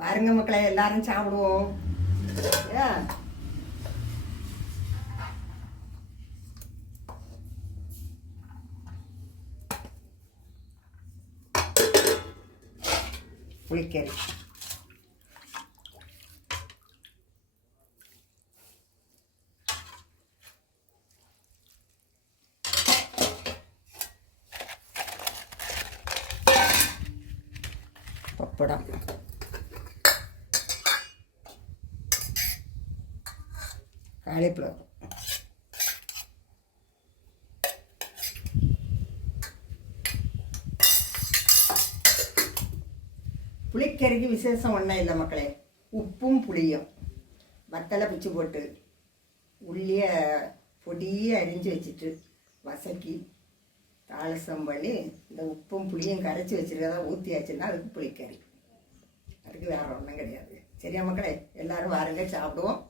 வாருங்க மக்களே, எல்லாரும் சாப்பிடுவோம். புளிக்கறி பப்படம், காலிஃப்ளவர், புளிக்கறிக்கு விசேஷம் ஒன்றும் இல்லை மக்களே. உப்பும் புளியும் வத்தலை பிச்சு போட்டு உள்ளிய பொடியை அரிஞ்சு வச்சுட்டு வசக்கி தாளசம் பண்ணி இந்த உப்பும் புளியும் கரைச்சி வச்சுருக்கதா ஊற்றியாச்சுன்னா அதுக்கு புளிக்கறி. அதுக்கு வேறு ஒன்றும் கிடையாது. சரியா மக்களே, எல்லோரும் வாருங்க சாப்பிடுவோம்.